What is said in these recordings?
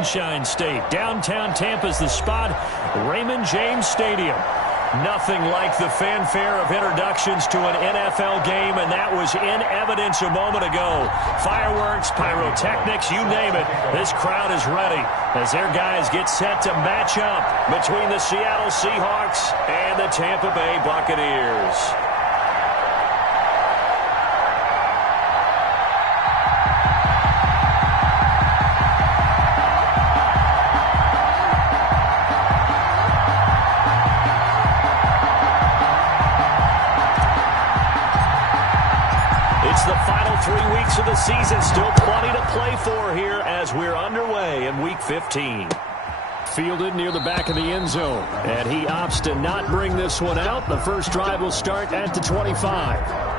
Sunshine State. Downtown Tampa's the spot, Raymond James Stadium. Nothing like the fanfare of introductions to an NFL game, and that was in evidence a moment ago. Fireworks, pyrotechnics, you name it. This crowd is ready as their guys get set to match up between the Seattle Seahawks and the Tampa Bay Buccaneers. It's the final 3 weeks of the season. Still plenty to play for here as we're underway in Week 15. Fielded near the back of the end zone. And he opts to not bring this one out. The first drive will start at the 25.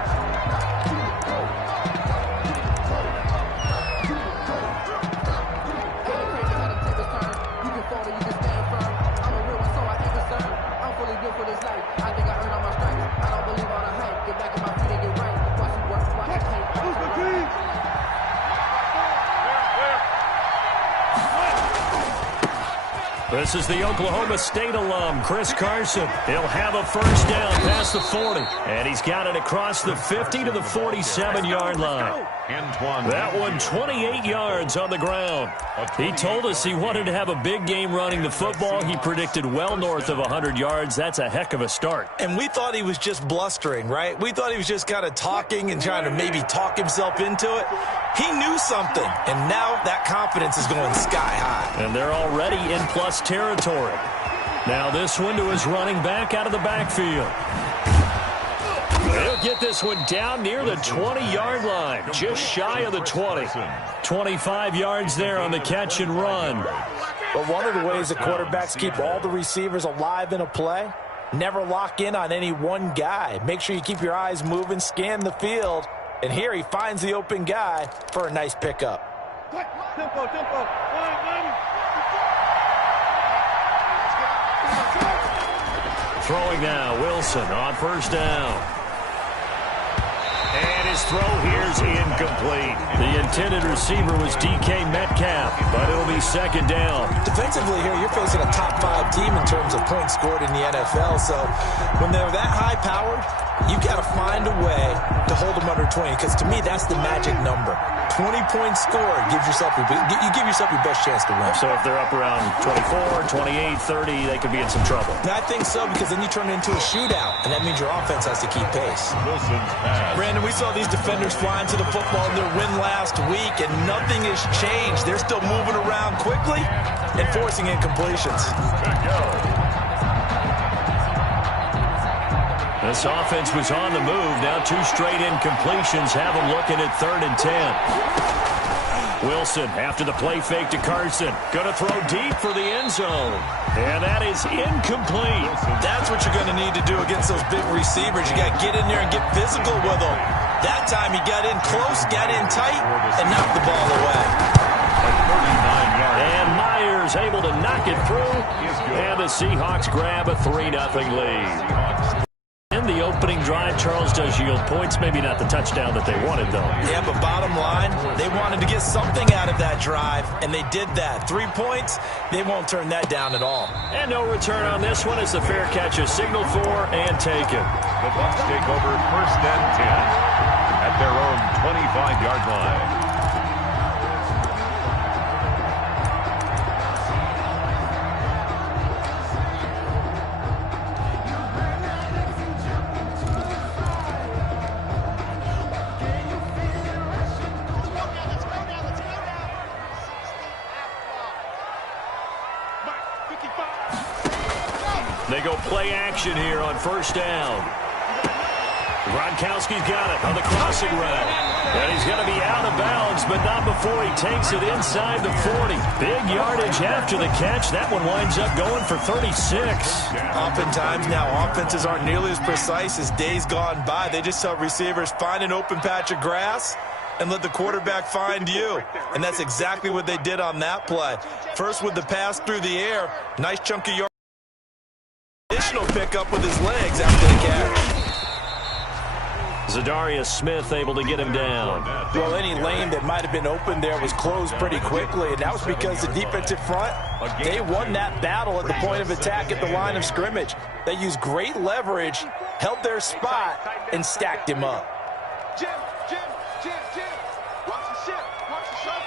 This is the Oklahoma State alum, Chris Carson. He'll have a first down past the 40. And he's got it across the 50 to the 47-yard line. That one 28 yards on the ground. He told us he wanted to have a big game running the football. He predicted well north of 100 yards. That's a heck of a start. And we thought he was just blustering, right? We thought he was just kind of talking and trying to maybe talk himself into it. He knew something, and now that confidence is going sky high. And they're already in plus territory. Now this one to his running back out of the backfield. He'll get this one down near the 20-yard line, just shy of the 20. 25 yards there on the catch and run. But one of the ways that quarterbacks keep all the receivers alive in a play, never lock in on any one guy. Make sure you keep your eyes moving, scan the field. And here he finds the open guy for a nice pickup. Throwing now, Wilson on first down. And his throw here's incomplete. The intended receiver was DK Metcalf, but it'll be second down. Defensively here, you're facing a top-5 team in terms of points scored in the NFL. So when they're that high-powered, you've got to find a way to hold them under 20, because to me, that's the magic number. 20 points scored gives yourself you give yourself your best chance to win. So if they're up around 24, 28, 30, they could be in some trouble. I think so, because then you turn it into a shootout, and that means your offense has to keep pace. Brandon, we saw these defenders flying to the football in their win last week, and nothing has changed. They're still moving around quickly and forcing incompletions. This offense was on the move. Now 2 straight incompletions have them looking at 3rd and 10. Wilson after the play fake to Carson. Going to throw deep for the end zone. And that is incomplete. That's what you're going to need to do against those big receivers. You got to get in there and get physical with them. That time he got in close, got in tight, and knocked the ball away. And Myers able to knock it through. And the Seahawks grab a 3-0 lead. In the opening drive, Charles does yield points. Maybe not the touchdown that they wanted, though. Yeah, but bottom line, they wanted to get something out of that drive, and they did that. 3 points, they won't turn that down at all. And no return on this one as the fair catch is signaled for and taken. The Bucks take over 1st and 10 at their own 25-yard line. They go play action here on first down. Gronkowski's got it on the crossing route. And he's going to be out of bounds, but not before he takes it inside the 40. Big yardage after the catch. That one winds up going for 36. Oftentimes now offenses aren't nearly as precise as days gone by. They just tell receivers, find an open patch of grass and let the quarterback find you. And that's exactly what they did on that play. First with the pass through the air. Nice chunk of yardage. Additional pickup with his legs after the catch. Zadarius Smith able to get him down. Well, any lane that might have been open there was closed pretty quickly, and that was because the defensive front, they won that battle at the point of attack at the line of scrimmage. They used great leverage, held their spot, and stacked him up. Jim, watch the ship, watch the shot.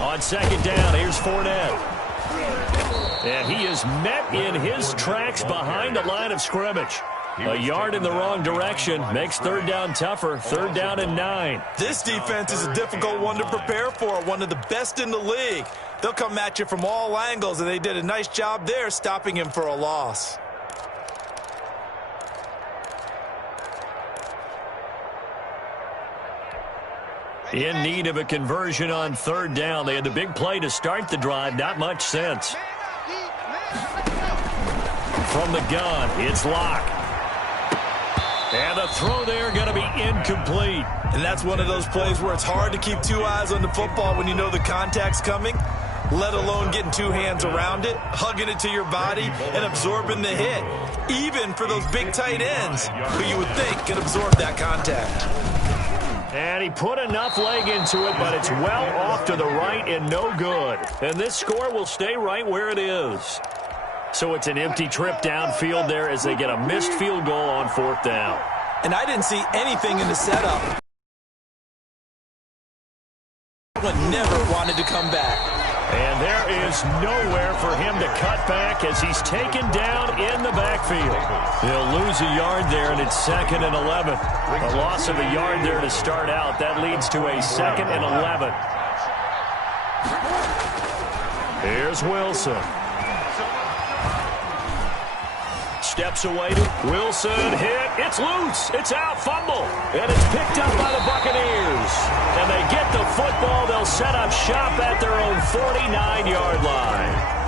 On second down, here's Fournette. And he is met in his tracks behind the line of scrimmage. A yard in the wrong direction makes third down tougher. Third down and 9. This defense is a difficult one to prepare for, one of the best in the league. They'll come at you from all angles, and they did a nice job there stopping him for a loss. In need of a conversion on third down. They had the big play to start the drive. Not much sense. From the gun, it's Locke. And the throw there going to be incomplete. And that's one of those plays where it's hard to keep two eyes on the football when you know the contact's coming, let alone getting two hands around it, hugging it to your body, and absorbing the hit. Even for those big tight ends, who you would think can absorb that contact. And he put enough leg into it, but it's well off to the right and no good. And this score will stay right where it is. So it's an empty trip downfield there as they get a missed field goal on fourth down. And I didn't see anything in the setup. But never wanted to come back. And there is nowhere for him to cut back as he's taken down in the backfield. He'll lose a yard there, and it's 2nd and 11. A loss of a yard there to start out. That leads to a 2nd and 11. Here's Wilson. Steps away to Wilson, hit, it's loose, it's out, fumble, and it's picked up by the Buccaneers. And they get the football, they'll set up shop at their own 49-yard line.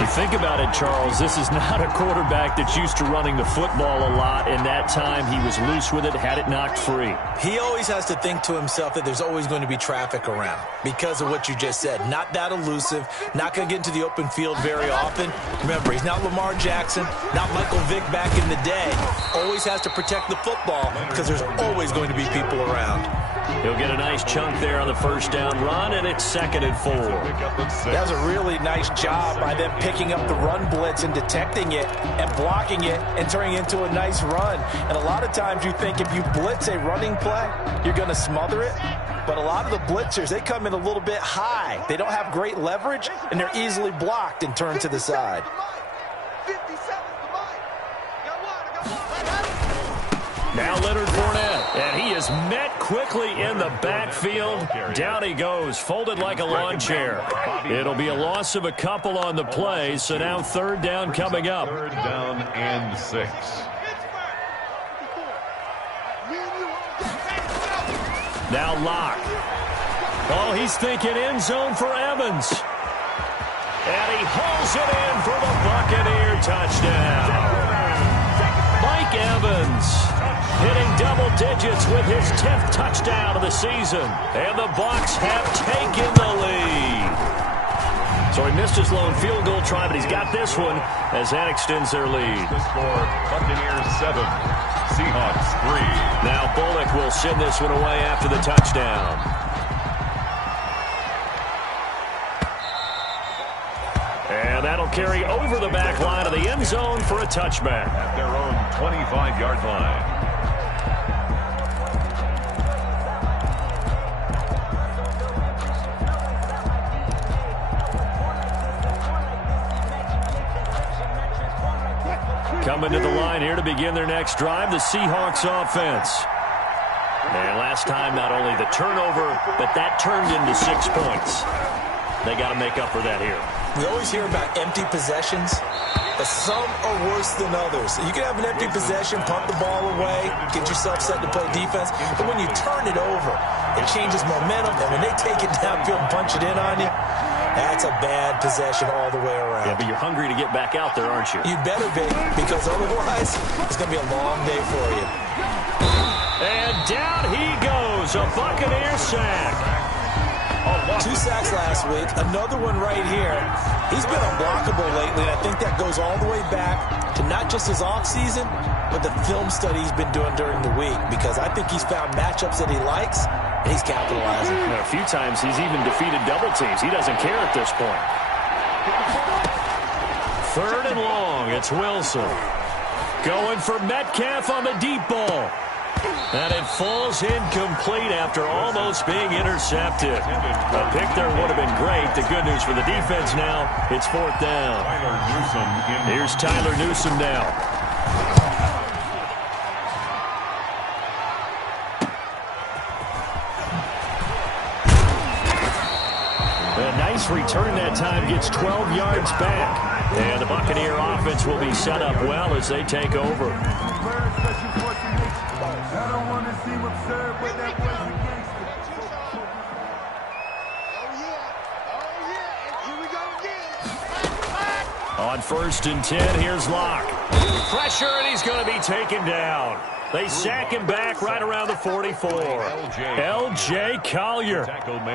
You think about it, Charles, this is not a quarterback that's used to running the football a lot, and that time he was loose with it, had it knocked free. He always has to think to himself that there's always going to be traffic around because of what you just said. Not that elusive, not going to get into the open field very often. Remember, he's not Lamar Jackson, not Michael Vick back in the day. Always has to protect the football because there's always going to be people around. He'll get a nice chunk there on the first down run, and it's 2nd and 4. That was a really nice job by them picking up the run blitz and detecting it and blocking it and turning it into a nice run. And a lot of times you think if you blitz a running play, you're going to smother it. But a lot of the blitzers, they come in a little bit high. They don't have great leverage, and they're easily blocked and turned to the side. Now Leonard Fournette, and he is met quickly in the backfield. Down he goes, folded like a lawn chair. It'll be a loss of a couple on the play, so now third down coming up. Third down and 6. Now Locke. Oh, he's thinking end zone for Evans. And he hauls it in for the Buccaneer touchdown. Mike Evans hitting double digits with his 10th touchdown of the season. And the Bucks have taken the lead. So he missed his lone field goal try, but he's got this one as that extends their lead. The score, Buccaneers 7, Seahawks 3. Now Bullock will send this one away after the touchdown. And that'll carry over the back line of the end zone for a touchback. At their own 25-yard line. Coming to the line here to begin their next drive, the Seahawks offense. And last time, not only the turnover, but that turned into 6 points. They got to make up for that here. We always hear about empty possessions, but some are worse than others. You can have an empty possession, punt the ball away, get yourself set to play defense, but when you turn it over, it changes momentum, and when they take it downfield and punch it in on you, that's a bad possession all the way around. Yeah, but you're hungry to get back out there, aren't you? You'd better be, because otherwise, it's going to be a long day for you. And down he goes, a Buccaneer sack. 2 sacks last week, another one right here. He's been unblockable lately, and I think that goes all the way back to not just his offseason, but the film study he's been doing during the week, because I think he's found matchups that he likes, and he's capitalizing. A few times he's even defeated double teams. He doesn't care at this point. 3rd and long. It's Wilson. Going for Metcalf on the deep ball. And it falls incomplete after almost being intercepted. A pick there would have been great. The good news for the defense now, it's 4th down. Here's Tyler Newsome now. A nice return that time, gets 12 yards back. And the Buccaneer offense will be set up well as they take over. On 1st and 10, here's Locke. Pressure, and he's going to be taken down. They sack him back right around the 44. L.J. Collier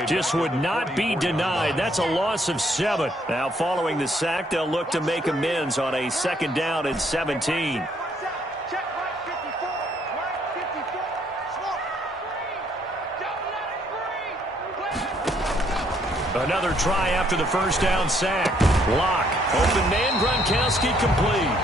just would not be denied. That's a loss of 7. Now, following the sack, they'll look to make amends on a 2nd down and 17. Another try after the 1st down sack. Locke, open man, Gronkowski complete.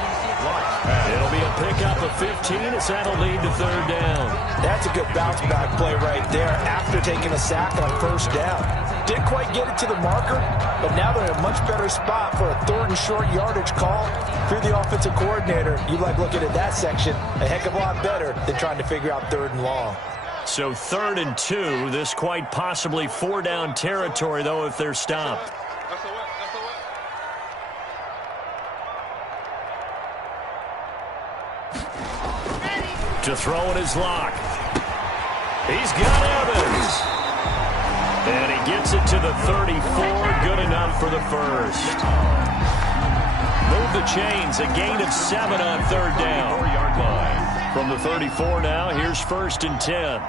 It'll be a pickup of 15 as that'll lead to 3rd down. That's a good bounce back play right there after taking a sack on 1st down. Didn't quite get it to the marker, but now they're in a much better spot for a 3rd and short yardage call. If you're the offensive coordinator, you like looking at that section a heck of a lot better than trying to figure out 3rd and long. So 3rd and 2, this quite possibly 4-down territory, though, if they're stopped. To throw it is Locke. He's got Evans. And he gets it to the 34. Good enough for the 1st. Move the chains. A gain of 7 on 3rd down. 4-yard line. From the 34 now, here's 1st and 10.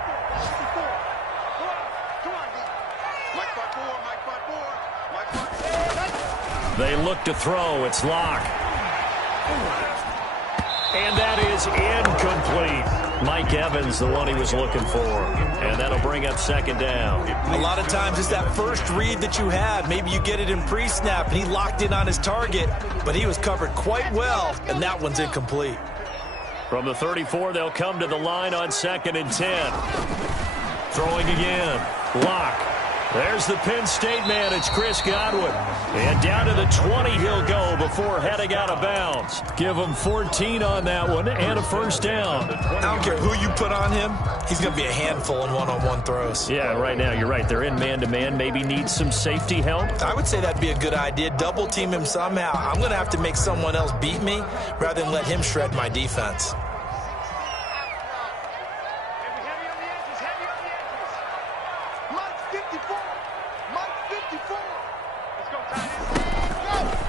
They look to throw. It's Locke. And that is incomplete. Mike Evans, the one he was looking for. And that'll bring up 2nd down. A lot of times it's that first read that you had. Maybe you get it in pre-snap, and he locked in on his target, but he was covered quite well, and that one's incomplete. From the 34, they'll come to the line on 2nd and 10. Throwing again. Locke. There's the Penn State man. It's Chris Godwin. And down to the 20 he'll go before heading out of bounds. Give him 14 on that one and a 1st down. I don't care who you put on him. He's going to be a handful in one-on-one throws. Yeah, right now you're right. They're in man-to-man. Maybe needs some safety help. I would say that'd be a good idea. Double team him somehow. I'm going to have to make someone else beat me rather than let him shred my defense.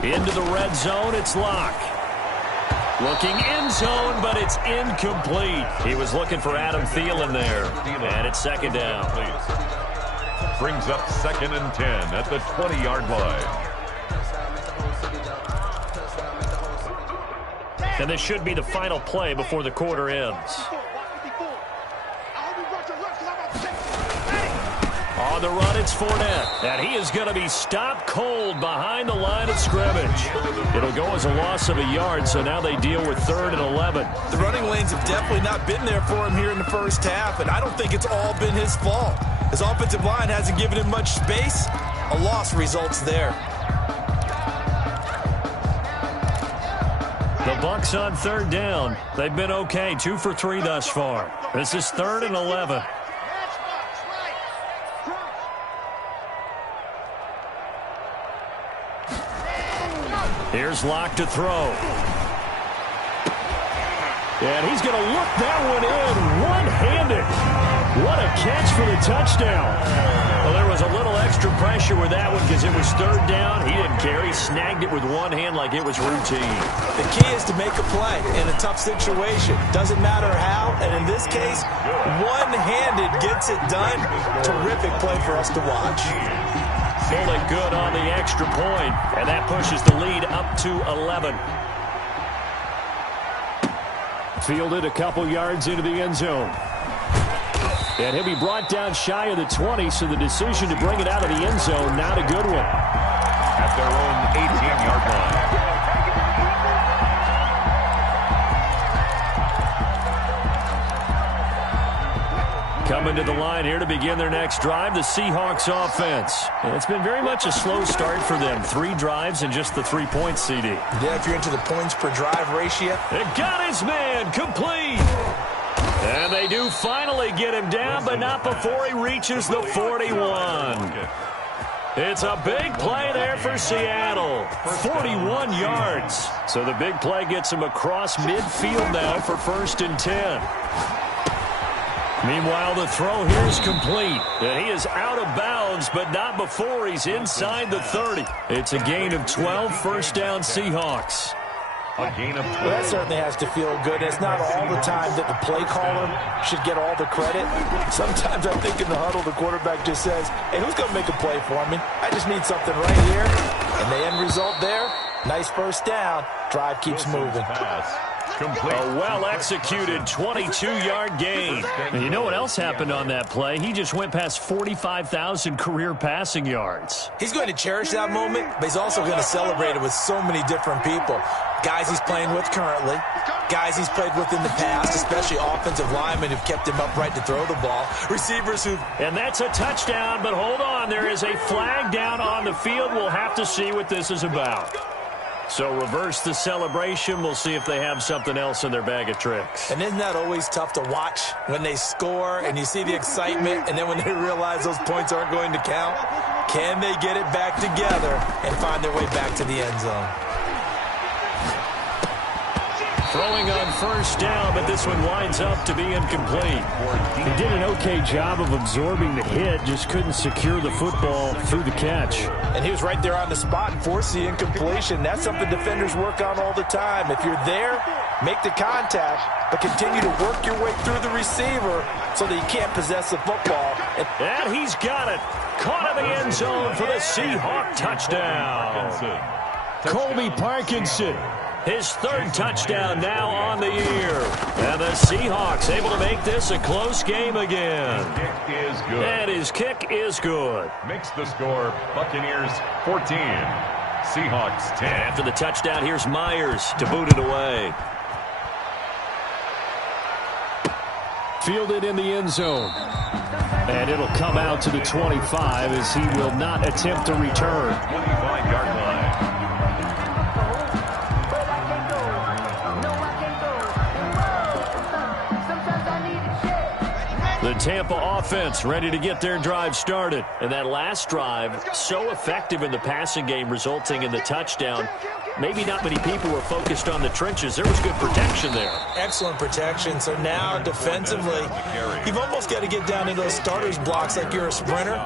Into the red zone, it's Locke. Looking end zone, but it's incomplete. He was looking for Adam Thielen there. And it's 2nd down. Brings up 2nd and 10 at the 20-yard line. And this should be the final play before the quarter ends. On the run, it's Fournette. And he is going to be stopped cold behind the line of scrimmage. It'll go as a loss of a yard, so now they deal with 3rd and 11. The running lanes have definitely not been there for him here in the 1st half, and I don't think it's all been his fault. His offensive line hasn't given him much space. A loss results there. The Bucks on 3rd down. They've been okay, 2 for 3 thus far. This is 3rd and 11. Here's Locke to throw. And he's going to look that one in one-handed. What What a catch for the touchdown. Well, there was a little extra pressure with that one because it was third down. He didn't care. He snagged it with one hand like it was routine. The key is to make a play in a tough situation. Doesn't matter how, and in this case, one-handed gets it done. Terrific play for us to watch. Fully good on the extra point, and that pushes the lead up to 11. Fielded a couple yards into the end zone. And he'll be brought down shy of the 20, so the decision to bring it out of the end zone, not a good one. At their own 18-yard line. Coming to the line here to begin their next drive, the Seahawks offense. And it's been very much a slow start for them. 3 drives and just the 3 points, CD. Yeah, if you're into the points per drive ratio. It got his man complete. And they do finally get him down, but not before he reaches the 41. It's a big play there for Seattle. 41 yards. So the big play gets him across midfield now for 1st and 10. Meanwhile, the throw here is complete. And he is out of bounds, but not before he's inside the 30. It's a gain of 12, first down Seahawks. A gain of 12. Well, that certainly has to feel good. It's not all the time that the play caller should get all the credit. Sometimes I think in the huddle, the quarterback just says, hey, who's going to make a play for me? I just need something right here. And the end result there, nice first down. Drive keeps moving. Complete. A well-executed 22-yard gain. And you know what else happened on that play? He just went past 45,000 career passing yards. He's going to cherish that moment, but he's also going to celebrate it with so many different people. Guys he's playing with currently, guys he's played with in the past, especially offensive linemen who've kept him upright to throw the ball, receivers who... And that's a touchdown, but hold on. There is a flag down on the field. We'll have to see what this is about. So reverse the celebration. We'll see if they have something else in their bag of tricks. And isn't that always tough to watch when they score and you see the excitement, and then when they realize those points aren't going to count? Can they get it back together and find their way back to the end zone? Throwing on first down, but this one winds up to be incomplete. He did an okay job of absorbing the hit, just couldn't secure the football through the catch. And he was right there on the spot and forced the incompletion. That's something defenders work on all the time. If you're there, make the contact, but continue to work your way through the receiver so that you can't possess the football. And he's got it. Caught in the end zone for the Seahawk touchdown. Colby Parkinson. His 3rd touchdown now on the year. And the Seahawks able to make this a close game again. Kick is good. And his kick is good. Makes the score Buccaneers 14, Seahawks 10. After the touchdown, here's Myers to boot it away. Fielded in the end zone. And it'll come out to the 25 as he will not attempt to return. 25-yard line. The Tampa offense ready to get their drive started. And that last drive, so effective in the passing game, resulting in the touchdown. Maybe not many people were focused on the trenches. There was good protection there. Excellent protection. So now defensively, you've almost got to get down into those starters blocks like you're a sprinter.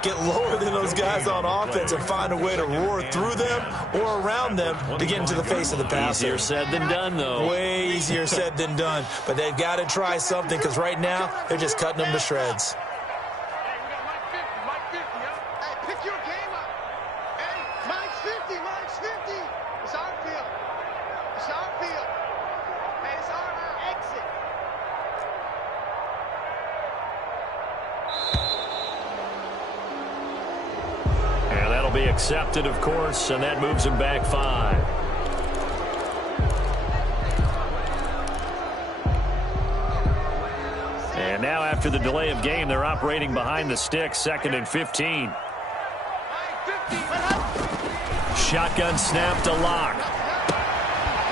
Get lower than those guys on offense and find a way to roar through them or around them to get into the face of the passer. Easier said than done, though. Way easier said than done. But they've got to try something because right now they're just cutting them to shreds. Be accepted, of course, and that moves him back 5. And now after the delay of game, they're operating behind the sticks, 2nd and 15. Shotgun snap to Lock.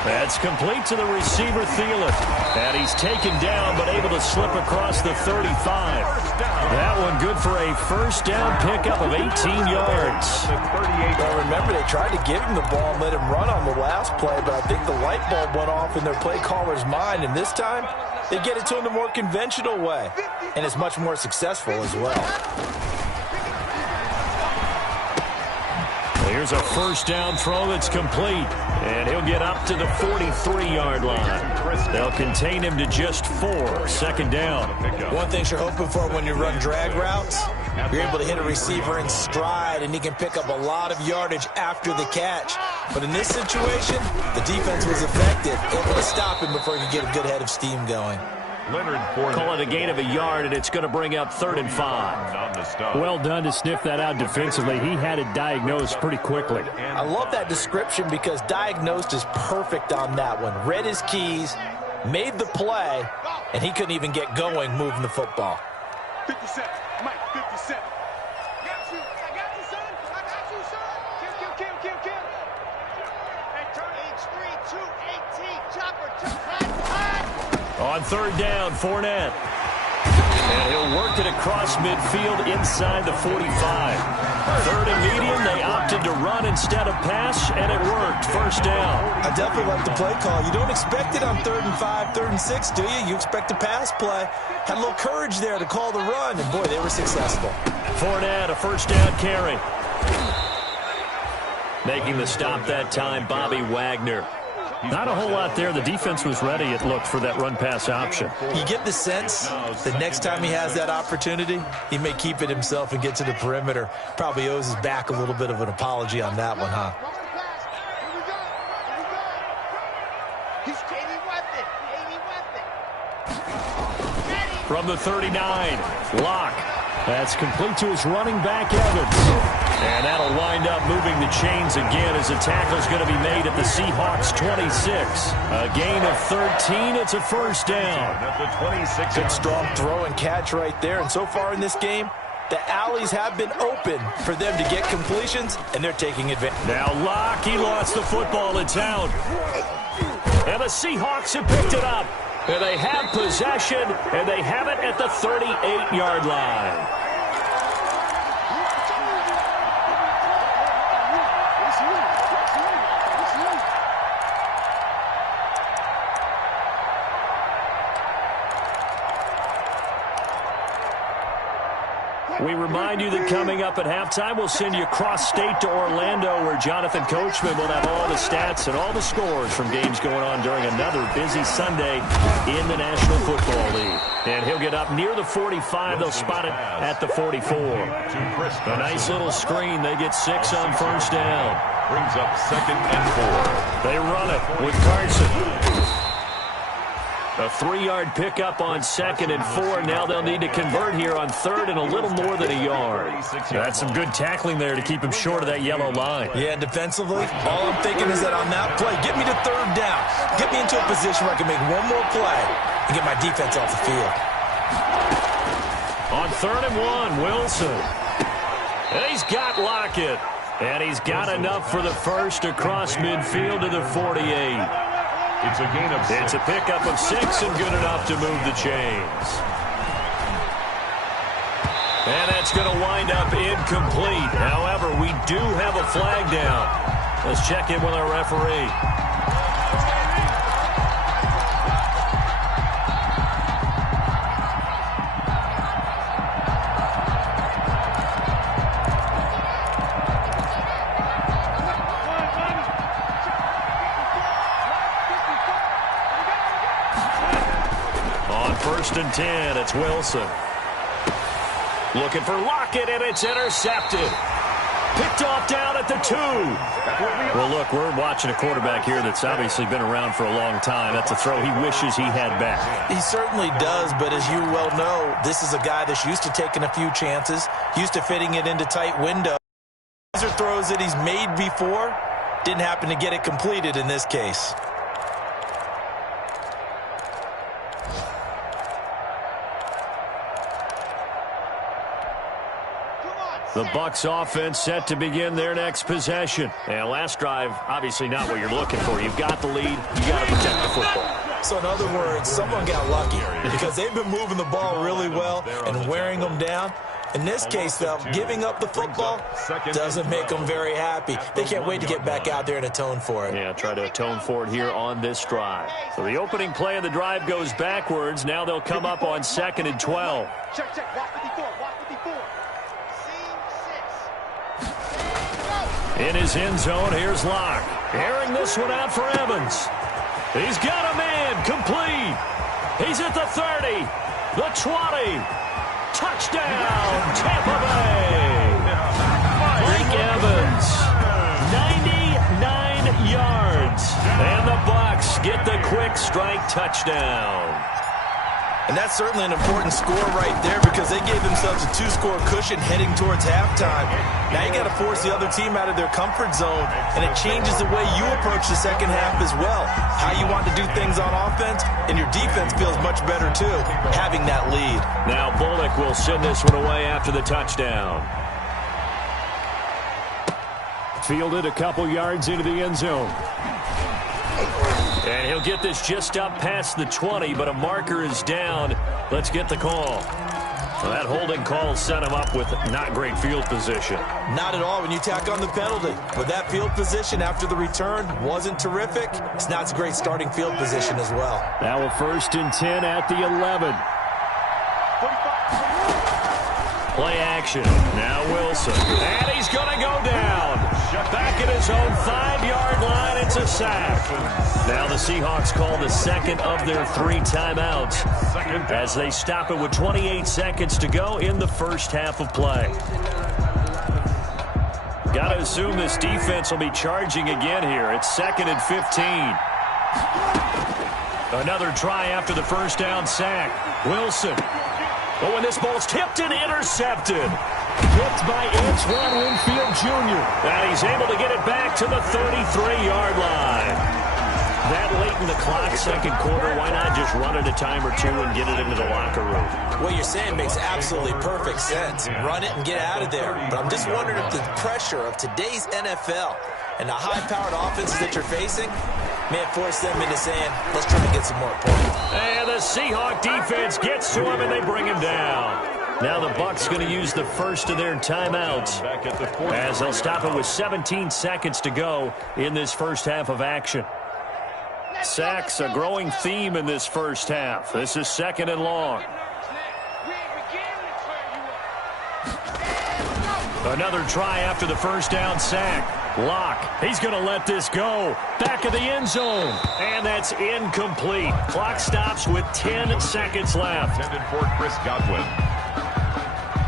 That's complete to the receiver, Thielen. And he's taken down, but able to slip across the 35. That one good for a first down pickup of 18 yards. Well, remember, they tried to give him the ball and let him run on the last play, but I think the light bulb went off in their play caller's mind, and this time They get it to him the more conventional way, and it's much more successful as well. Here's a first down throw that's complete, and he'll get up to the 43-yard line. They'll contain him to just 4, second down. One thing you're hoping for when you run drag routes, you're able to hit a receiver in stride, and he can pick up a lot of yardage after the catch. But in this situation, the defense was effective, able to stop him before he could get a good head of steam going. Call it a gain of a yard, and it's going to bring up 3rd and 5. Well done to sniff that out defensively. He had it diagnosed pretty quickly. I love that description because diagnosed is perfect on that one. Read his keys, made the play, and he couldn't even get going moving the football. 57, Mike, 57. I got you, son. I got you, son. Kill. Hey, turn H3, 218, chopper, hot. On 3rd down, Fournette. And he'll work it across midfield inside the 45. 3rd and medium, they opted to run instead of pass, and it worked. First down. I definitely like the play call. You don't expect it on 3rd and 5, 3rd and 6, do you? You expect a pass play. Had a little courage there to call the run, and boy, they were successful. Fournette, a first down carry. Making the stop that time, Bobby Wagner. Not a whole lot there. The defense was ready, it looked, for that run-pass option. You get the sense that next time he has that opportunity, he may keep it himself and get to the perimeter. Probably owes his back a little bit of an apology on that one, huh? From the 39, Locke. That's complete to his running back, Evans. And that'll wind up moving the chains again as the tackle's going to be made at the Seahawks 26. A gain of 13. It's a first down. Good strong throw and catch right there. And so far in this game, the alleys have been open for them to get completions, and they're taking advantage. Now Locke, he lost the football. It's out. And the Seahawks have picked it up. And they have possession, and they have it at the 38-yard line. We remind you that coming up at halftime, we'll send you cross-state to Orlando, where Jonathan Coachman will have all the stats and all the scores from games going on during another busy Sunday in the National Football League. And he'll get up near the 45. They'll spot it at the 44. A nice little screen. They get 6 on first down. Brings up 2nd and 4. They run it with Carson. A 3-yard pickup on 2nd and 4. Now they'll need to convert here on 3rd and a little more than a yard. That's some good tackling there to keep him short of that yellow line. Yeah, and defensively, all I'm thinking is that on that play, get me to 3rd down. Get me into a position where I can make one more play and get my defense off the field. On 3rd and 1, Wilson. And he's got Lockett. And he's got enough for the first across midfield to the 48. It's a gain of 6. It's a pickup of 6 and good enough to move the chains. And that's going to wind up incomplete. However, we do have a flag down. Let's check in with our referee. First and 10, it's Wilson. Looking for Lockett, and it's intercepted. Picked off down at the 2. Well, look, we're watching a quarterback here that's obviously been around for a long time. That's a throw he wishes he had back. He certainly does, but as you well know, this is a guy that's used to taking a few chances, used to fitting it into tight windows. These are throws that he's made before. Didn't happen to get it completed in this case. The Bucks offense set to begin their next possession. And last drive, obviously not what you're looking for. You've got the lead. You got to protect the football. So in other words, someone got lucky because they've been moving the ball really well and wearing them down. In this case, though, giving up the football doesn't make them very happy. They can't wait to get back out there and atone for it. Yeah, try to atone for it here on this drive. So the opening play of the drive goes backwards. Now they'll come up on 2nd and 12. Check, check. Walk 54. Walk 54. In his end zone, here's Locke. Airing this one out for Evans. He's got a man. Complete. He's at the 30. The 20. Touchdown, Tampa Bay. Mike Evans. 99 yards. And the Bucks get the quick strike touchdown. And that's certainly an important score right there because they gave themselves a 2-score cushion heading towards halftime. Now you got to force the other team out of their comfort zone, and it changes the way you approach the second half as well. How you want to do things on offense, and your defense feels much better too, having that lead. Now Bullock will send this one away after the touchdown. Fielded a couple yards into the end zone. And he'll get this just up past the 20, but a marker is down. Let's get the call. Well, that holding call set him up with not great field position. Not at all when you tack on the penalty. But that field position after the return wasn't terrific. It's not a great starting field position as well. Now a 1st and 10 at the 11. Play action. Now Wilson. And he's going to go down. Back at his own 5-yard line. It's a sack. Now the Seahawks call the second of their 3 timeouts as they stop it with 28 seconds to go in the first half of play. Got to assume this defense will be charging again here. It's 2nd and 15. Another try after the first down sack. Wilson. Oh, and this ball's tipped and intercepted. Tipped by Antoine Winfield Jr. And he's able to get it back to the 33-yard line. That late in the clock, second quarter, why not just run it a time or two and get it into the locker room? What you're saying makes absolutely perfect sense. Run it and get out of there. But I'm just wondering if the pressure of today's NFL and the high-powered offenses that you're facing may have forced them into saying, let's try to get some more points. And the Seahawk defense gets to him, and they bring him down. Now the Bucks going to use the first of their timeouts as they'll stop it with 17 seconds to go in this first half of action. Sacks, a growing theme in this first half. This is 2nd and long. Another try after the first down sack. Locke, he's going to let this go. Back of the end zone. And that's incomplete. Clock stops with 10 seconds left. Intended for Chris Godwin.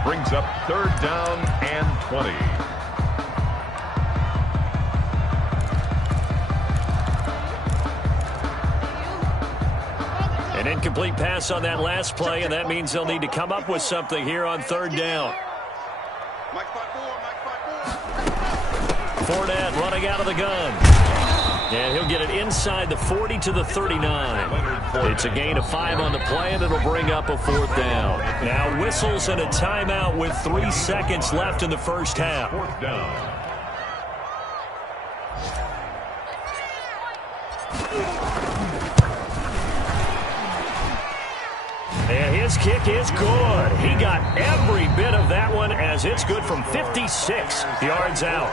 Brings up 3rd down and 20. An incomplete pass on that last play, and that means they'll need to come up with something here on 3rd down. Fournette running out of the gun. And he'll get it inside the 40 to the 39. It's a gain of 5 on the play, and it'll bring up a 4th down. Now whistles and a timeout with 3 seconds left in the first half. 4th down. And his kick is good. He got every bit of that one as it's good from 56 yards out.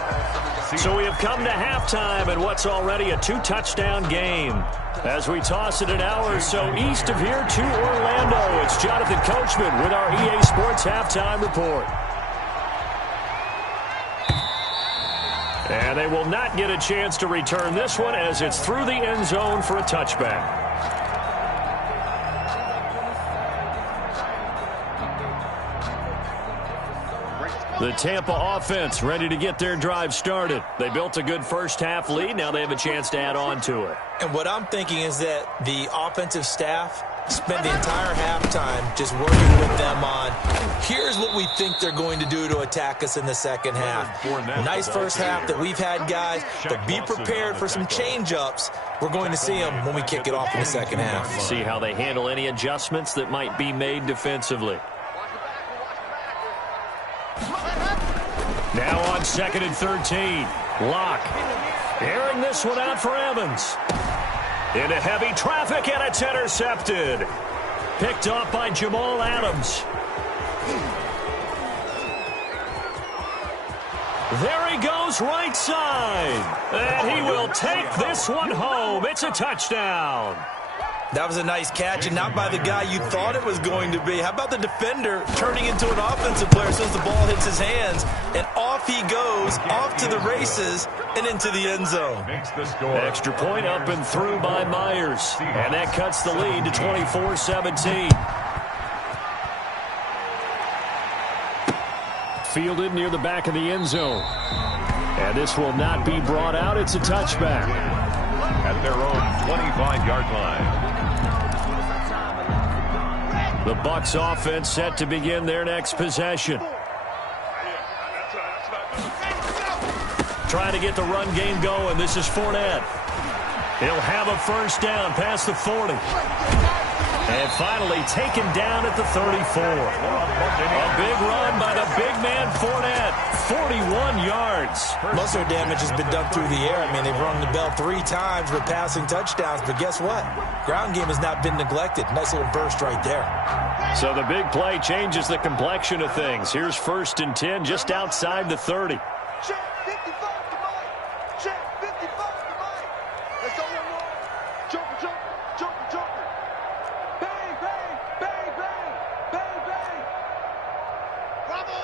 So we have come to halftime in what's already a 2-touchdown game. As we toss it an hour or so east of here to Orlando, it's Jonathan Coachman with our EA Sports Halftime Report. And they will not get a chance to return this one as it's through the end zone for a touchback. The Tampa offense ready to get their drive started. They built a good first half lead. Now they have a chance to add on to it. And what I'm thinking is that the offensive staff spent the entire halftime just working with them on, here's what we think they're going to do to attack us in the second half. Nice first half that we've had, guys, but be prepared for some change-ups. We're going to see them when we kick it off in the second half. See how they handle any adjustments that might be made defensively. Now on 2nd and 13. Locke airing this one out for Evans. Into heavy traffic, and it's intercepted. Picked off by Jamal Adams. There he goes right side. And he will take this one home. It's a touchdown. That was a nice catch, and not by the guy you thought it was going to be. How about the defender turning into an offensive player as soon as the ball hits his hands, and off he goes, off to the races, and into the end zone. Extra point up and through by Myers, and that cuts the lead to 24-17. Fielded near the back of the end zone. And this will not be brought out. It's a touchback. At their own 25-yard line. The Bucks offense set to begin their next possession. Trying to get the run game going. This is Fournette. He'll have a first down past the 40. And finally taken down at the 34. A big run by the big man Fournette. 41 yards. Most of their damage has been done through the air. I mean, they've rung the bell 3 times with passing touchdowns. But guess what? Ground game has not been neglected. Nice little burst right there. So the big play changes the complexion of things. Here's 1st and 10 just outside the 30. Check 55 to Mike. Check 55 to Mike. Let's go one more. Joker, joker, joker, joker. Bang, bang, bang, bang, bang, bang. Bravo.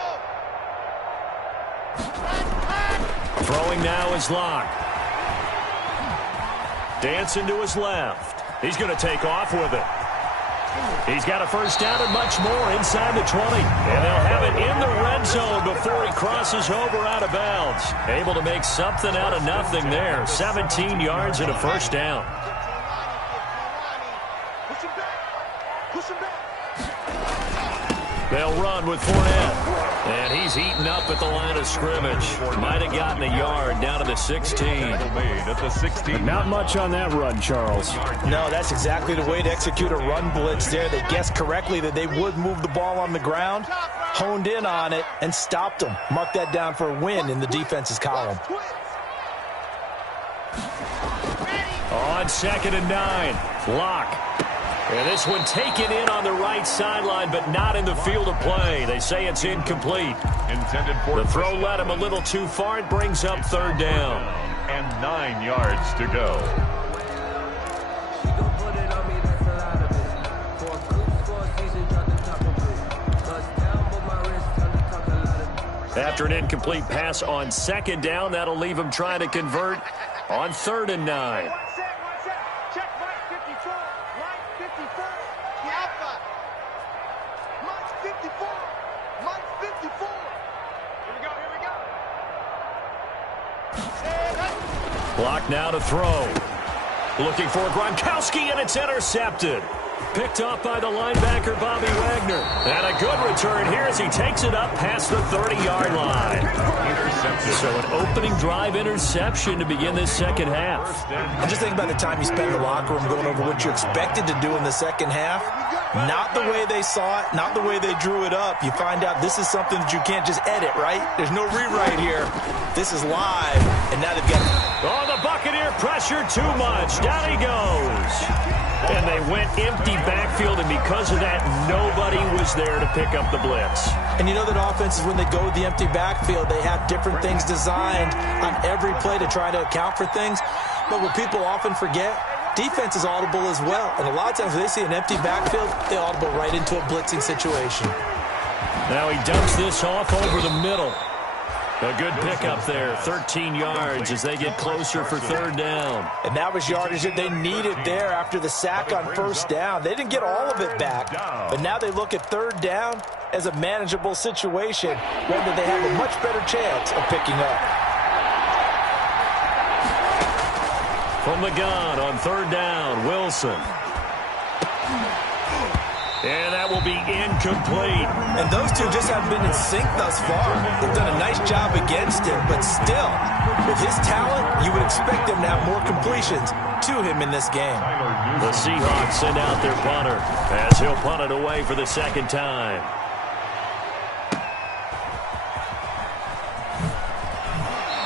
Throwing now is Locke. Dancing to his left. He's going to take off with it. He's got a first down and much more inside the 20. And they'll have it in the red zone before he crosses over out of bounds. Able to make something out of nothing there. 17 yards and a first down. Push him back. Push him back. They'll run with Fournette. And he's eaten up at the line of scrimmage. Might have gotten a yard down to the 16. At the 16. Not much on that run, Charles. No, that's exactly the way to execute a run blitz there. They guessed correctly that they would move the ball on the ground, honed in on it, and stopped them. Mark that down for a win in the defense's column. On 2nd and 9, Locke. And this one taken in on the right sideline, but not in the field of play. They say it's incomplete. Intended for the throw led him a little too far. It brings up 3rd down. And 9 yards to go. After an incomplete pass on 2nd down, that'll leave him trying to convert on 3rd and 9. Clock now to throw. Looking for Gronkowski, and it's intercepted. Picked off by the linebacker, Bobby Wagner. And a good return here as he takes it up past the 30-yard line. Interception. So an opening drive interception to begin this second half. And just think about the time you spent in the locker room going over what you expected to do in the second half. Not the way they saw it, not the way they drew it up. You find out this is something that you can't just edit, right? There's no rewrite here. This is live, and now they've got... Oh, the Buccaneer pressure too much. Down he goes. And they went empty backfield, and because of that, nobody was there to pick up the blitz. And you know that offenses, when they go with the empty backfield, they have different things designed on every play to try to account for things. But what people often forget, defense is audible as well. And a lot of times when they see an empty backfield, they audible right into a blitzing situation. Now he dumps this off over the middle. A good pickup there, 13 yards as they get closer for 3rd down. And that was yardage that they needed there after the sack on 1st down. They didn't get all of it back, but now they look at 3rd down as a manageable situation, one that they have a much better chance of picking up. From the gun on 3rd down, Wilson. And that will be incomplete. And those two just haven't been in sync thus far. They've done a nice job against him, but still, with his talent, you would expect them to have more completions to him in this game. The Seahawks send out their punter as he'll punt it away for the 2nd time.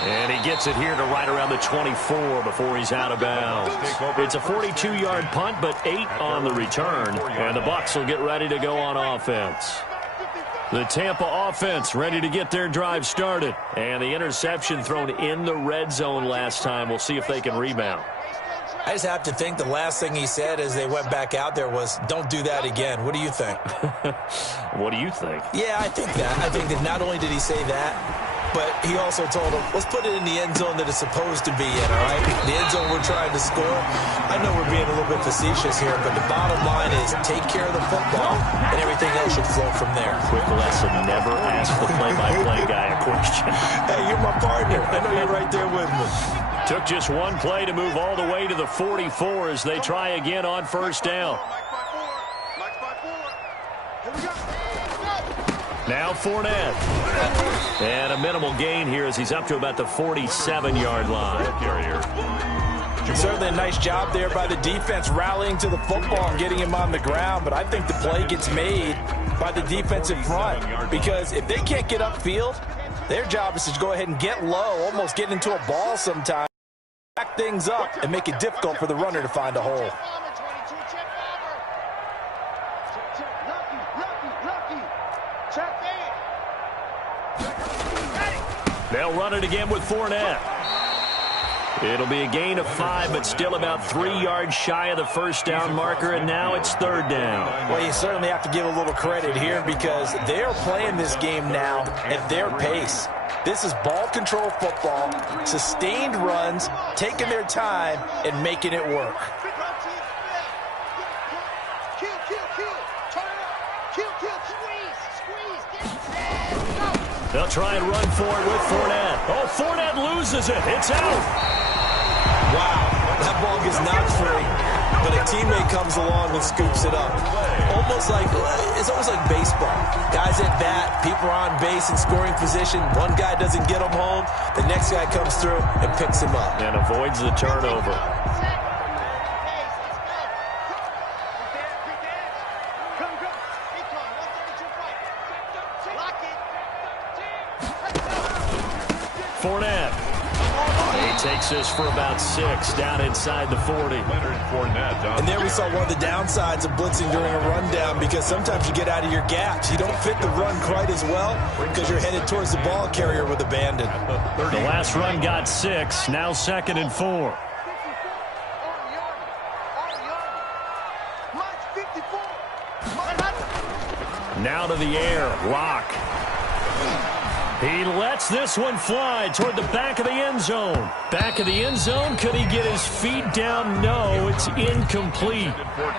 And he gets it here to right around the 24 before he's out of bounds. It's a 42-yard punt, but 8 on the return. And the Bucks will get ready to go on offense. The Tampa offense ready to get their drive started. And the interception thrown in the red zone last time. We'll see if they can rebound. I just have to think the last thing he said as they went back out there was, don't do that again. What do you think? What do you think? Yeah, I think that. I think that not only did he say that, but he also told him, let's put it in the end zone that it's supposed to be in, all right? The end zone we're trying to score. I know we're being a little bit facetious here, but the bottom line is take care of the football, and everything else should flow from there. Quick lesson, never ask the play-by-play guy a question. Hey, you're my partner. I know you're right there with me. Took just one play to move all the way to the 44 as they try again on first down. Now Fournette. And a minimal gain here as he's up to about the 47-yard line. Certainly a nice job there by the defense rallying to the football and getting him on the ground, but I think the play gets made by the defensive front because if they can't get upfield, their job is to go ahead and get low, almost get into a ball sometimes, back things up, and make it difficult for the runner to find a hole. They'll run it again with Fournette. It'll be a gain of 5, but still about 3 yards shy of the first down marker, and now it's third down. Well, you certainly have to give a little credit here because they're playing this game now at their pace. This is ball control football, sustained runs, taking their time, and making it work. They'll try and run for it with Fournette. Oh, Fournette loses it. It's out. Wow, that ball gets knocked free, but a teammate comes along and scoops it up. It's almost like baseball. Guys at bat, people are on base in scoring position. One guy doesn't get him home. The next guy comes through and picks him up. And avoids the turnover. Fournette. He takes this for about 6 down inside the 40. And there we saw one of the downsides of blitzing during a rundown because sometimes you get out of your gaps. You don't fit the run quite as well because you're headed towards the ball carrier with abandon. The last run got 6. Now 2nd and 4. Now to the air. Lock. He lets this one fly toward the back of the end zone. Back of the end zone. Could he get his feet down? No, it's incomplete.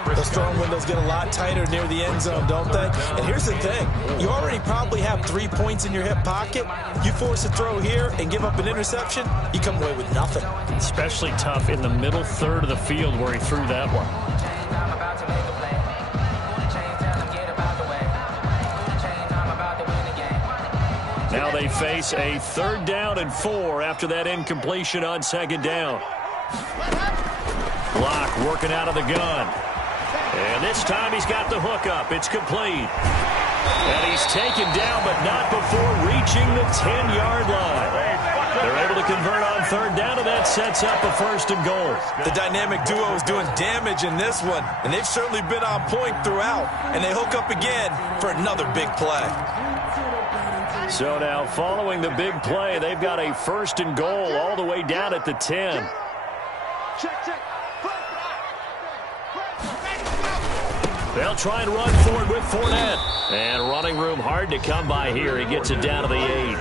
Those throwing windows get a lot tighter near the end zone, don't they? And here's the thing. You already probably have 3 points in your hip pocket. You force a throw here and give up an interception, you come away with nothing. Especially tough in the middle third of the field where he threw that one. Now they face a 3rd down and 4 after that incompletion on 2nd down. Lock working out of the gun. And this time he's got the hook up. It's complete. And he's taken down, but not before reaching the 10-yard line. They're able to convert on 3rd down, and that sets up a 1st and goal. The dynamic duo is doing damage in this one, and they've certainly been on point throughout. And they hook up again for another big play. So now following the big play, they've got a 1st and goal all the way down at the 10. They'll try and run forward with Fournette. And running room hard to come by here. He gets it down to the 8.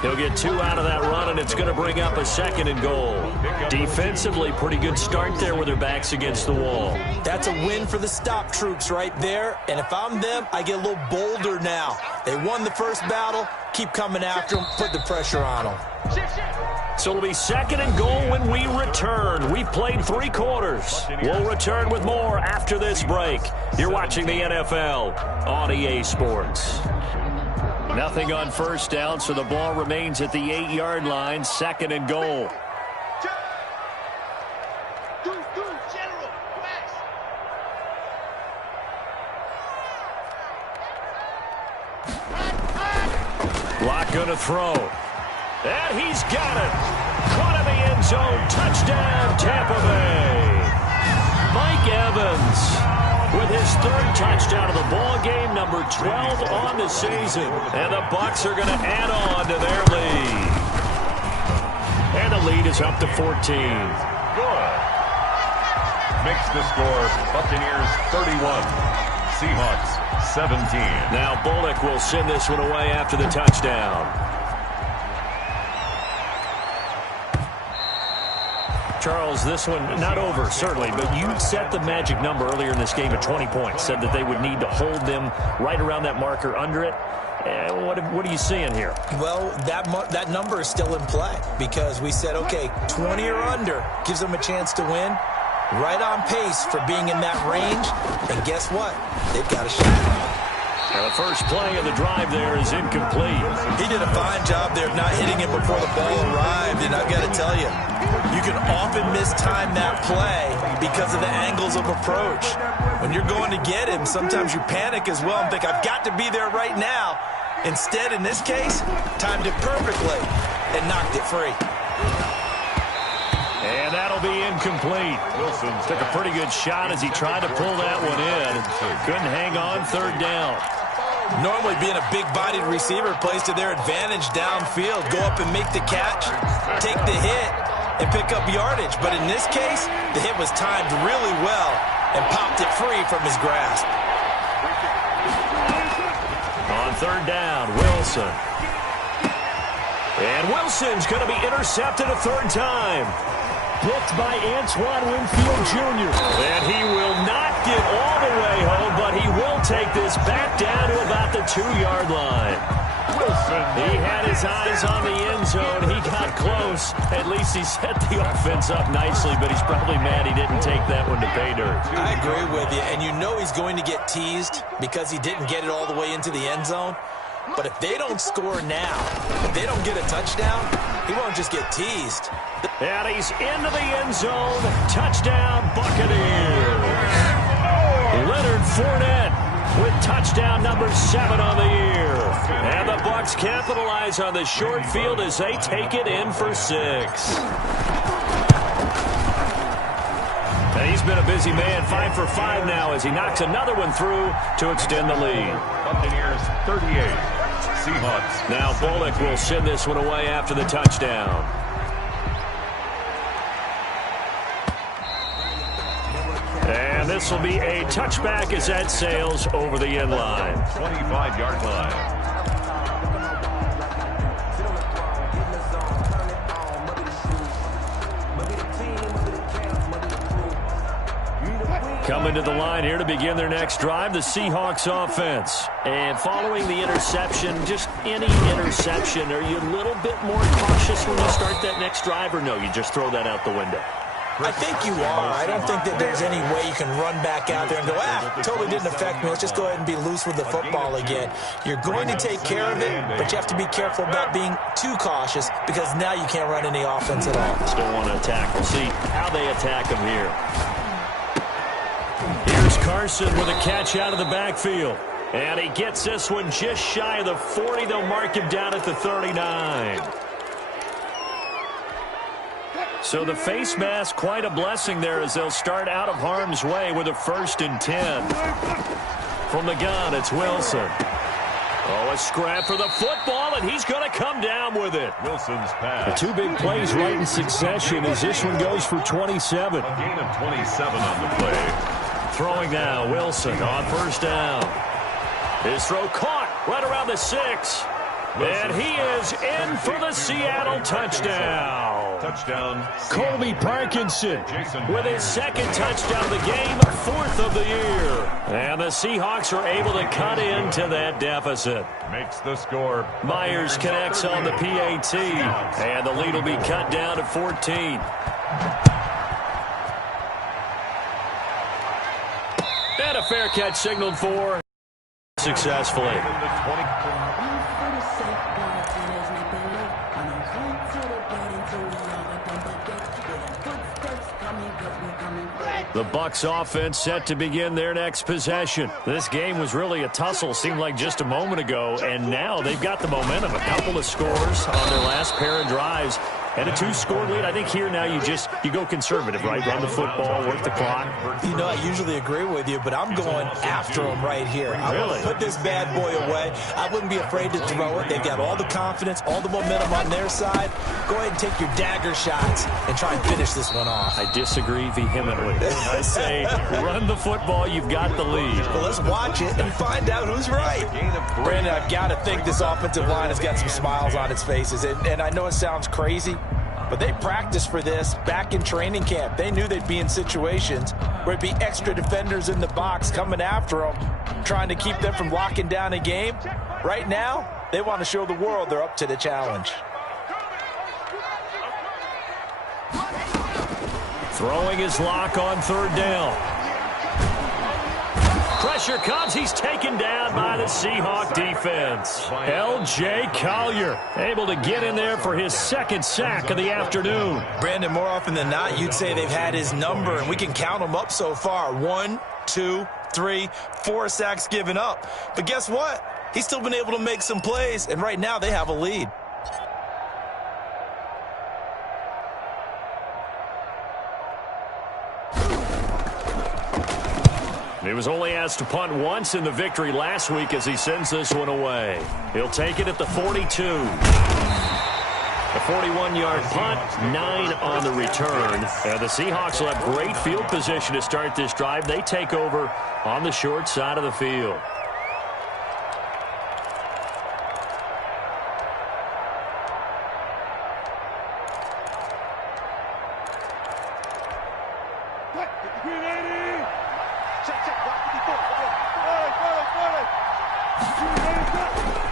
He'll get 2 out of that run, and it's going to bring up a 2nd and goal. Defensively, pretty good start there with their backs against the wall. That's a win for the stop troops right there. And if I'm them, I get a little bolder now. They won the first battle. Keep coming after them. Put the pressure on them. So it'll be 2nd and goal when we return. We've played 3 quarters. We'll return with more after this break. You're watching the NFL on EA Sports. Nothing on first down, so the ball remains at the 8-yard line. 2nd and goal. Lock going to throw. And he's got it. Caught in the end zone. Touchdown, Tampa Bay. Mike Evans with his third touchdown of the ball game, number 12 on the season. And the Bucks are going to add on to their lead. And the lead is up to 14. Good. Makes the score Buccaneers 31, Seahawks 17. Now Bullock will send this one away after the touchdown. Charles, this one not over, certainly, but you set the magic number earlier in this game at 20 points. Said that they would need to hold them right around that marker under it. What are you seeing here? Well, that number is still in play because we said, okay, 20 or under gives them a chance to win. Right on pace for being in that range. And guess what? They've got a shot. Now the first play of the drive there is incomplete. He did a fine job there of not hitting him before the ball arrived, and I've got to tell you, you can often mistime that play because of the angles of approach. When you're going to get him, sometimes you panic as well and think, I've got to be there right now. Instead, in this case, timed it perfectly and knocked it free. And that'll be incomplete. Wilson took a pretty good shot as he tried to pull that one in. Couldn't hang on, third down. Normally being a big-bodied receiver plays to their advantage downfield. Go up and make the catch, take the hit, and pick up yardage. But in this case, the hit was timed really well and popped it free from his grasp. On third down, Wilson. And Wilson's going to be intercepted a third time. Picked by Antoine Winfield Jr. And he will not get all the way home, but he will take this back down to about the 2-yard line. Wilson. He had his eyes on the end zone. He got close. At least he set the offense up nicely, but he's probably mad he didn't take that one to pay dirt. I agree with you, and you know he's going to get teased because he didn't get it all the way into the end zone. But if they don't score now, if they don't get a touchdown, he won't just get teased. And he's into the end zone. Touchdown, Buccaneers. Leonard Fournette with touchdown number 7 on the year. And the Bucks capitalize on the short field as they take it in for 6. And he's been a busy man, 5 for 5 now as he knocks another one through to extend the lead. Buccaneers 38, Seahawks. Now Bullock will send this one away after the touchdown. And this will be a touchback as that sails over the end line. 25-yard line. Coming to the line here to begin their next drive, the Seahawks offense. And following the interception, just any interception, are you a little bit more cautious when you start that next drive, or no, you just throw that out the window? I think you are. I don't think that there's any way you can run back out there and go, totally didn't affect me. Let's just go ahead and be loose with the football again. You're going to take care of it, but you have to be careful about being too cautious because now you can't run any offense at all. Still want to attack. We'll see how they attack him here. Here's Carson with a catch out of the backfield. And he gets this one just shy of the 40. They'll mark him down at the 39. So the face mask, quite a blessing there as they'll start out of harm's way with a 1st and 10. From the gun, it's Wilson. Oh, a scrap for the football, and he's going to come down with it. Wilson's pass. The 2 big plays right in succession as this one goes for 27. A gain of 27 on the play. Throwing now, Wilson on 1st down. His throw caught right around the 6. And he is in for the Seattle touchdown. Touchdown. Colby Parkinson with his 2nd touchdown of the game, 4th of the year. And the Seahawks are able to cut into that deficit. Makes the score. Myers connects on the PAT. And the lead will be cut down to 14. And a fair catch signaled for successfully. The Bucks offense set to begin their next possession. This game was really a tussle, seemed like just a moment ago, and now they've got the momentum. A couple of scores on their last pair of drives. And a 2-score lead, I think here now you go conservative, right? Run the football, work the clock. You know, I usually agree with you, but I'm going after him right here. I want to put this bad boy away. I wouldn't be afraid to throw it. They've got all the confidence, all the momentum on their side. Go ahead and take your dagger shots and try and finish this one off. I disagree vehemently. I say run the football, you've got the lead. Well, let's watch it and find out who's right. Brandon, I've got to think this offensive line has got some smiles on its faces. And I know it sounds crazy, but they practiced for this back in training camp. They knew they'd be in situations where it'd be extra defenders in the box coming after them, trying to keep them from locking down a game. Right now, they want to show the world they're up to the challenge. Throwing his lock on 3rd down. Pressure comes. He's taken down by the Seahawk defense. L.J. Collier able to get in there for his 2nd sack of the afternoon. Brandon, more often than not, you'd say they've had his number, and we can count them up so far. 1, 2, 3, 4 sacks given up. But guess what? He's still been able to make some plays, and right now they have a lead. He was only asked to punt once in the victory last week as he sends this one away. He'll take it at the 42. A 41-yard punt, 9 on the return. And the Seahawks will have great field position to start this drive. They take over on the short side of the field.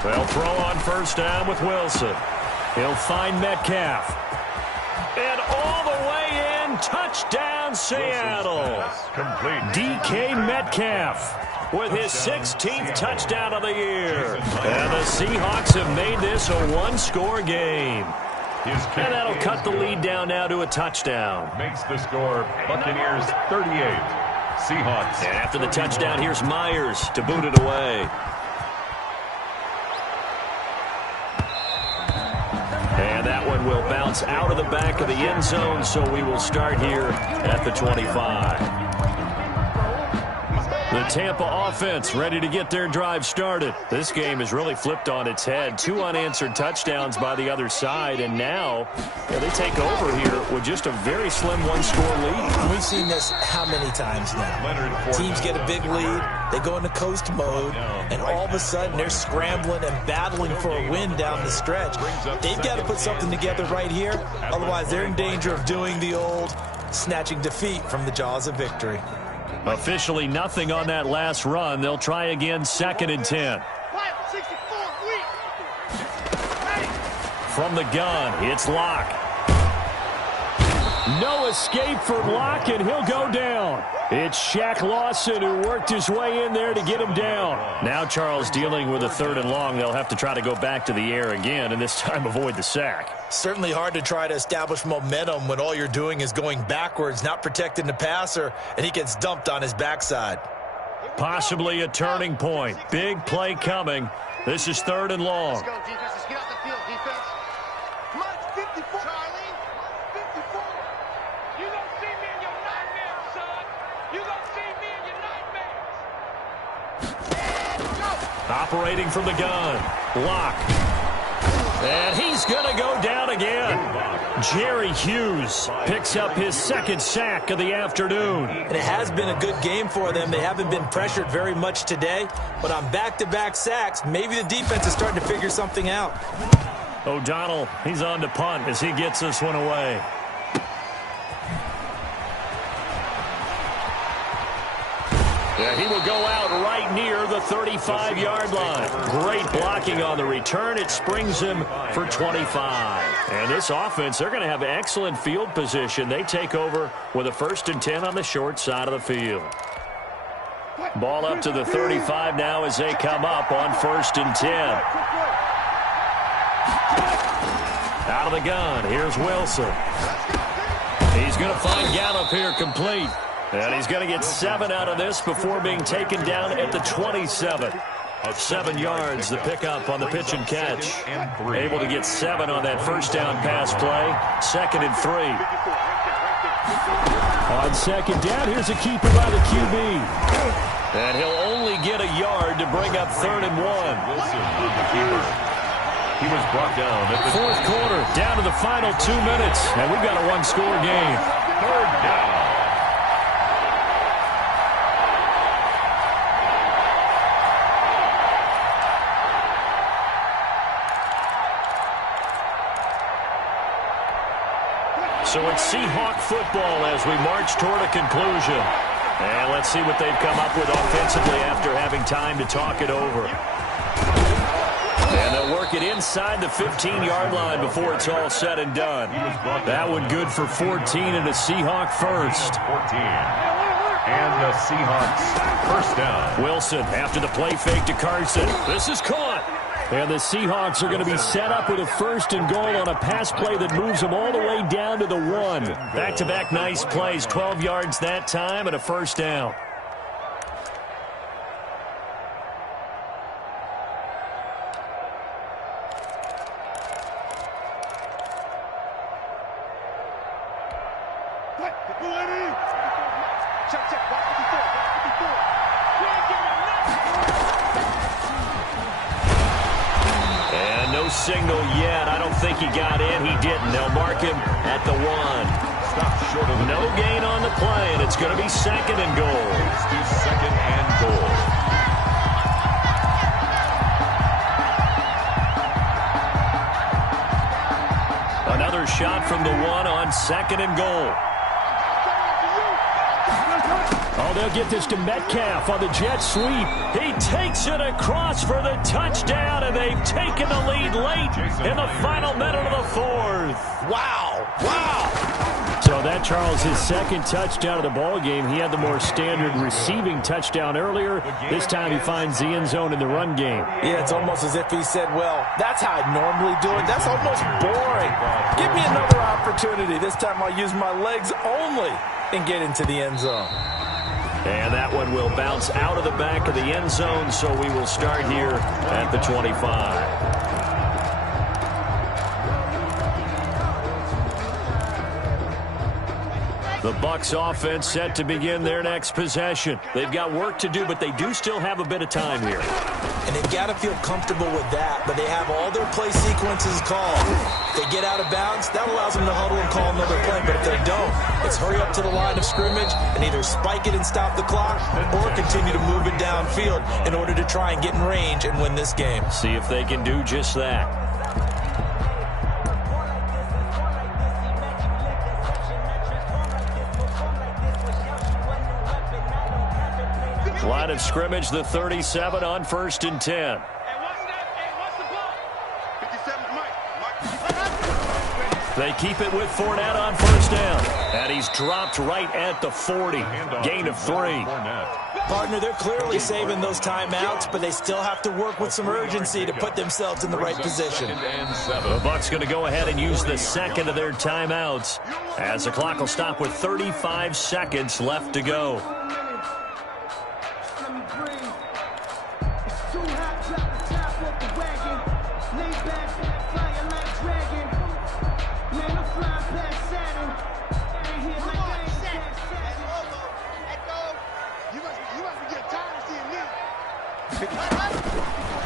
They'll throw on 1st down with Wilson. He'll find Metcalf. And all the way in, touchdown Seattle. Complete. DK Metcalf with his 16th touchdown of the year. And the Seahawks have made this a 1-score game. And that'll cut the lead down now to a touchdown. Makes the score Buccaneers 38. Seahawks. And after the touchdown, here's Myers to boot it away. And that one will bounce out of the back of the end zone, so we will start here at the 25. The Tampa offense ready to get their drive started. This game is really flipped on its head. 2 unanswered touchdowns by the other side, and now they take over here with just a very slim 1-score lead. We've seen this how many times now? Teams get a big lead, they go into coast mode, and all of a sudden they're scrambling and battling for a win down the stretch. They've got to put something together right here, otherwise they're in danger of doing the old snatching defeat from the jaws of victory. Officially nothing on that last run. They'll try again, 2nd and 10. From the gun, it's Locke. No escape for Locke, and he'll go down. It's Shaq Lawson who worked his way in there to get him down. Now Charles dealing with a 3rd and long. They'll have to try to go back to the air again, and this time avoid the sack. Certainly hard to try to establish momentum when all you're doing is going backwards, not protecting the passer, and he gets dumped on his backside. Possibly a turning point. Big play coming. This is 3rd and long. Let's go, defense. Let's get out the field, defense. Come on, 54. Charlie, 54. You don't see me in your nightmares, son. You don't see me in your nightmares. Operating from the gun. Locke. And he's going to go down again. Jerry Hughes picks up his 2nd sack of the afternoon. And it has been a good game for them. They haven't been pressured very much today, but on back-to-back sacks, maybe the defense is starting to figure something out. O'Donnell, he's on to punt as he gets this one away. Yeah, he will go out right near the 35-yard line. Great blocking on the return. It springs him for 25. And this offense, they're going to have excellent field position. They take over with a 1st and 10 on the short side of the field. Ball up to the 35 now as they come up on 1st and 10. Out of the gun, here's Wilson. He's going to find Gallup here complete. And he's going to get 7 out of this before being taken down at the 27. 7 yards, the pickup on the pitch and catch. Able to get 7 on that first down pass play. 2nd and 3. On 2nd down, here's a keeper by the QB. And he'll only get a yard to bring up 3rd and 1. Wilson on the keeper. He was brought down at the 4th quarter, down to the final 2 minutes. And we've got a one-score game. 3rd down. So it's Seahawk football as we march toward a conclusion. And let's see what they've come up with offensively after having time to talk it over. And they'll work it inside the 15-yard line before it's all said and done. That one good for 14 and a Seahawk first. 14. And the Seahawks first down. Wilson after the play fake to Carson. This is caught. And the Seahawks are going to be set up with a 1st and goal on a pass play that moves them all the way down to the 1. Back-to-back nice plays. 12 yards that time and a first down. Signal yet. I don't think he got in. He didn't. They'll mark him at the 1. Stop short of no gain on the play, and it's going to be 2nd and goal. Let's do 2nd and goal. Another shot from the 1 on 2nd and goal. Oh, they'll get this to Metcalf on the jet sweep. He takes it across for the touchdown, and they've taken the lead late in the final minute of the 4th. Wow. Wow. So that, Charles, his 2nd touchdown of the ball game. He had the more standard receiving touchdown earlier. This time he finds the end zone in the run game. Yeah, it's almost as if he said, well, that's how I normally do it. That's almost boring. Give me another opportunity. This time I'll use my legs only and get into the end zone. And that one will bounce out of the back of the end zone, so we will start here at the 25. The Bucks offense set to begin their next possession. They've got work to do, but they do still have a bit of time here. And they've got to feel comfortable with that, but they have all their play sequences called. If they get out of bounds, that allows them to huddle and call another play, but if they don't, it's hurry up to the line of scrimmage and either spike it and stop the clock or continue to move it downfield in order to try and get in range and win this game. See if they can do just that. Line of scrimmage, the 37 on 1st and 10. They keep it with Fournette on 1st down. And he's dropped right at the 40. Gain of 3. Partner, they're clearly saving those timeouts, but they still have to work with some urgency to put themselves in the right position. The Bucks going to go ahead and use the 2nd of their timeouts as the clock will stop with 35 seconds left to go.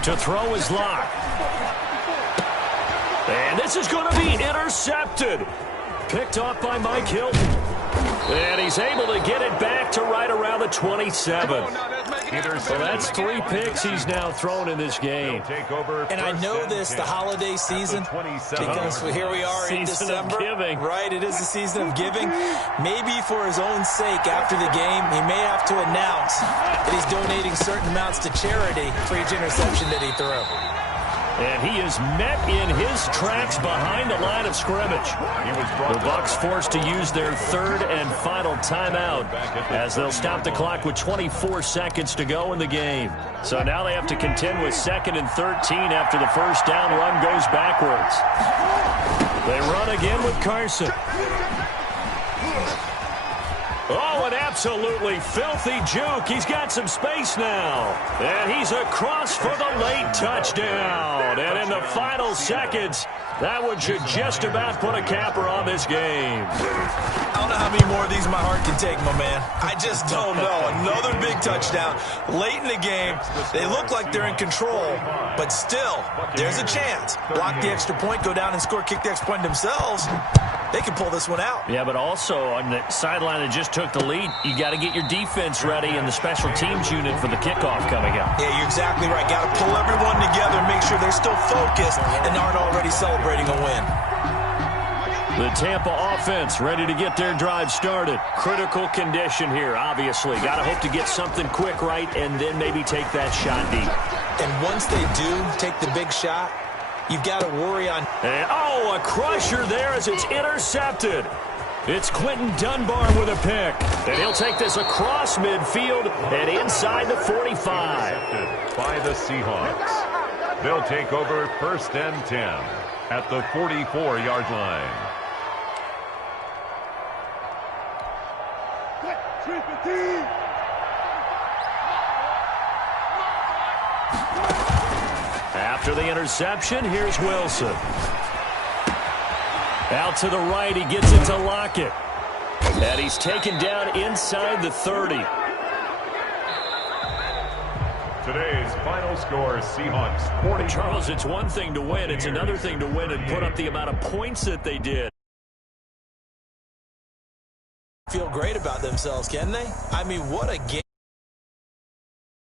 To throw is locked. And this is going to be intercepted. Picked off by Mike Hilton. And he's able to get it back to right around the 27. So that's 3 picks he's now thrown in this game. And I know this, the holiday season, because here we are in December. Right, it is the season of giving. Maybe for his own sake after the game, he may have to announce that he's donating certain amounts to charity for each interception that he threw. And he is met in his tracks behind the line of scrimmage. The Bucks forced to use their 3rd and final timeout as they'll stop the clock with 24 seconds to go in the game. So now they have to contend with 2nd and 13 after the first down run goes backwards. They run again with Carson. Oh, an absolutely filthy juke. He's got some space now. And he's across for the late touchdown. And in the final seconds, that one should just about put a capper on this game. I don't know how many more of these my heart can take, my man. I just don't know. Another big touchdown. Late in the game, they look like they're in control, but still, there's a chance. Block the extra point, go down and score, kick the extra point themselves. They can pull this one out. Yeah, but also on the sideline that just took the lead, you got to get your defense ready and the special teams unit for the kickoff coming up. Yeah, you're exactly right. Got to pull everyone together, make sure they're still focused and aren't already celebrating a win. The Tampa offense ready to get their drive started. Critical condition here, obviously. Got to hope to get something quick right and then maybe take that shot deep. And once they do take the big shot, you've got to worry on... And, oh, a crusher there as it's intercepted. It's Quentin Dunbar with a pick. And he'll take this across midfield and inside the 45. By the Seahawks. They'll take over 1st and 10 at the 44-yard line. After the interception, here's Wilson. Out to the right, he gets it to Lockett. And he's taken down inside the 30. Today's final score, Seahawks 40. Charles, it's one thing to win. It's another thing to win and put up the amount of points that they did. Feel great about themselves, can they? I mean, what a game.